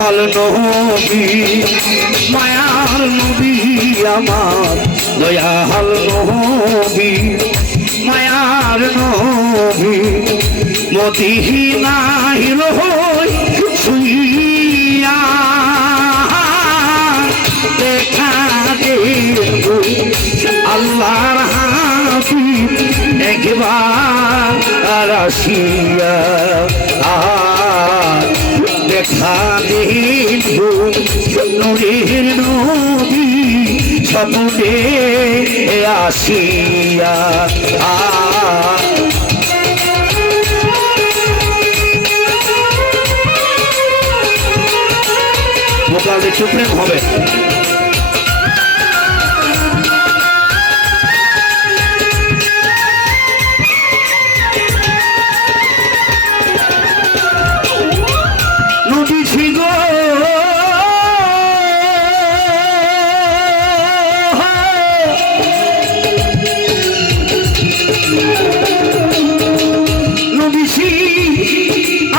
নবী মায়ার নবী আমার দয়াল নবী মায়ার নবী মদিনায় রই শুইয়া দেখা দেব আল্লাহর হাবিব একবার আসিয়া দেখা দেব নূরের নবী স্বপ্নে আসিয়া মোকালে চুপড়ে হবে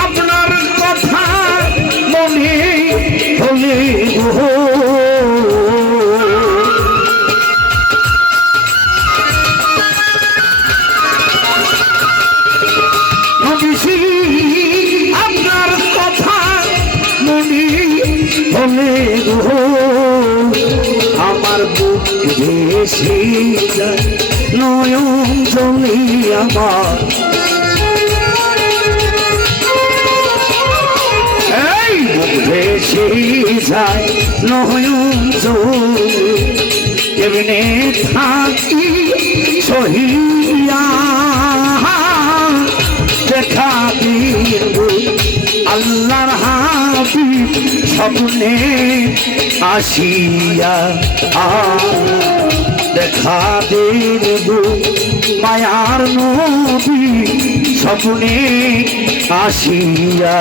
আপনার কথা মনে হলে আপনার কথা মনে হলে আমার বুক ভেসে যায় নয়ন জলে আমার ভেসে যায় নয়ন জলে কেমনে থাকি সহিয়া দেখা দেব আল্লাহর হাবিব স্বপ্নে আসিয়া দেখা দেব মায়ার নবী স্বপ্নে আসিয়া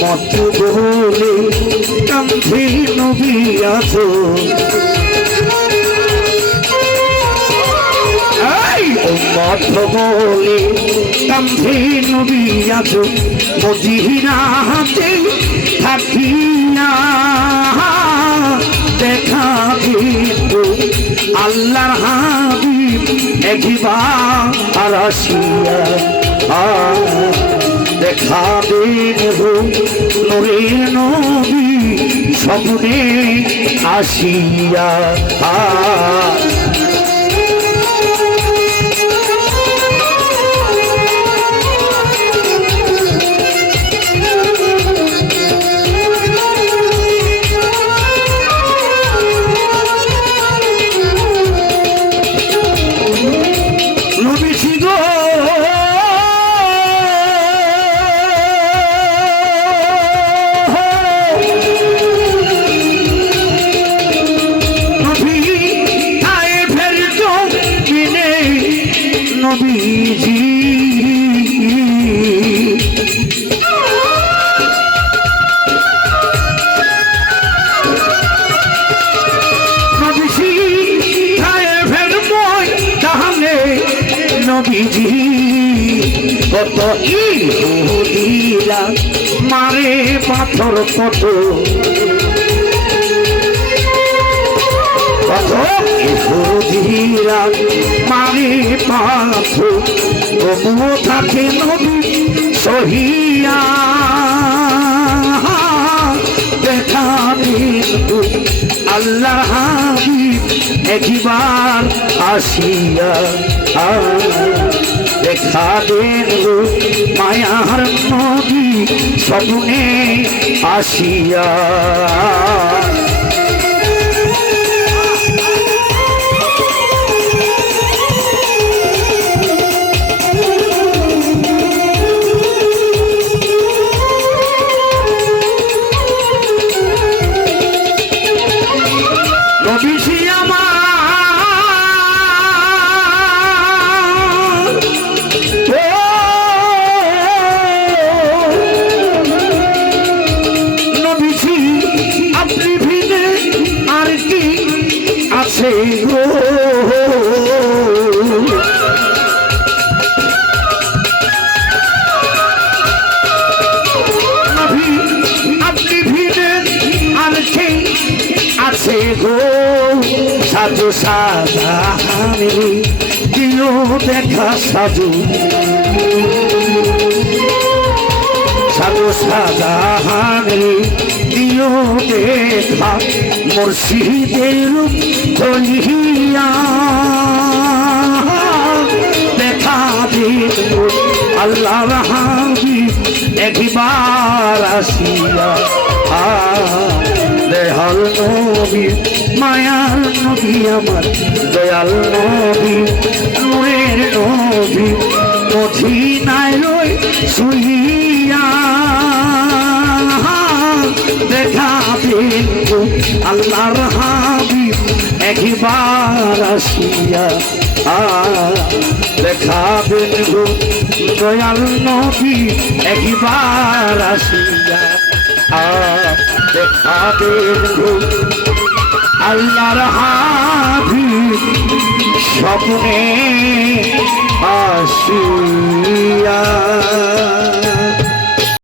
মত বলে কান্ধে নবী আছো মত বলে কান্ধে নবী আছো মদিনাতে থাকিয়া দেখা দেব আল্লাহর হাবিব একবার আসিয়া দেখা দেব নূরের নবী স্বপ্নে আসিয়া নবীজি নবীজি কত ইহুদিরা মারে পাথর কত কত ইহুদিরা মারে পাথর তবুও থাকে নবী সহিয়া দেখা আল্লাহর হাবিব একবার আসিয়া দেখা দেন গো মায়ার নবী স্বপ্নে আসিয়া। নবীজি আমার নবীজি আপনি ভিনে আর কি আছে গো, আপনি ভিনে আর কি আছে গো, সাজু সাজানি দিও দেখা সাজু, সাজু সাজানি দিও দেখা মুর্শিদের রূপ ধরিয়া দেখা দিল আল্লাহর হাবিব একবার আসিয়া। দয়াল নবী মায়ার নবী আমার দয়াল নবী নূরের নবী মদিনায় রই শুইয়া দেখা দিন আল্লাহর হাবিব একবার আসিয়া দেখা দিন গো দয়াল নবী একবার আসিয়া দেখা দিন গো আল্লাহর হাবিব স্বপ্নে আসিয়া।